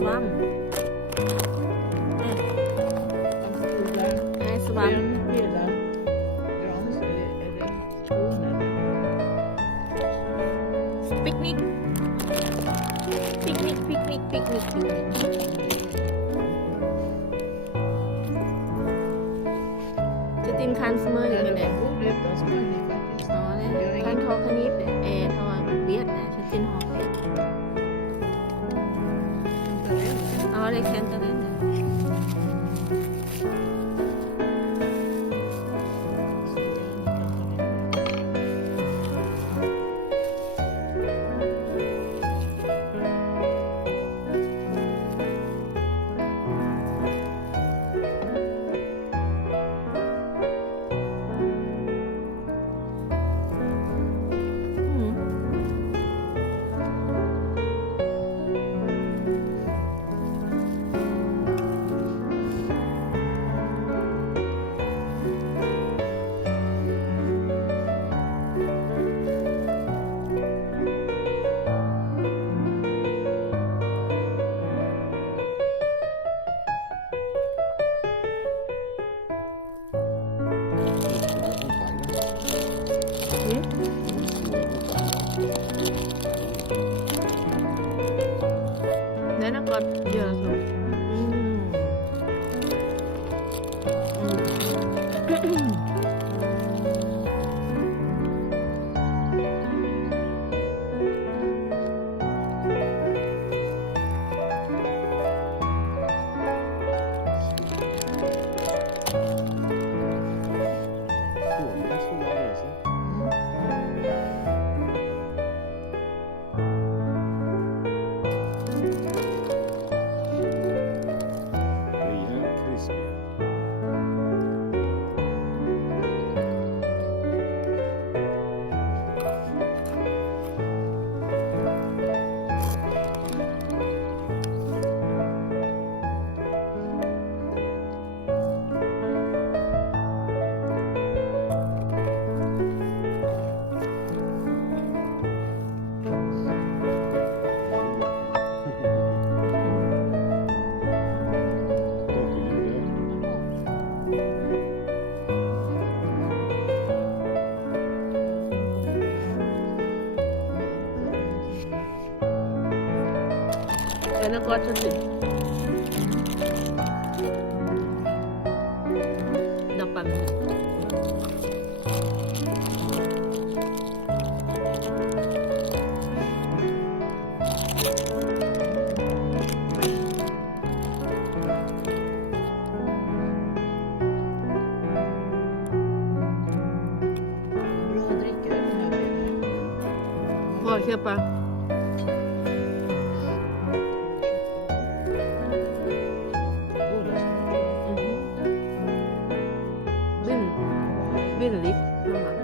Swam. Nej, Swam. Picnic. Picnic, picnic, picnic, picnic. จะตินคันเสมออย่างนี้แหละอ๋อเนี่ยคันทอคณิตเนี่ยทอเวียดนะฉันตินหอเวียดอ๋อเลยแคนตะนั้นนะแล้วก็เยอะสุดแล้วก็จะถึงดับปังพอเชื่อปะVäldigt många.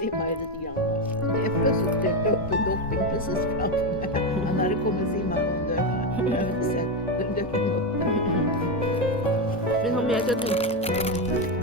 Simmar ju lite grann. Det är plötsligt dök upp en dopping precis framför mig. Han hade kommit simma under. Jag har inte sett. Det dök upp. Vill ha mer kötting?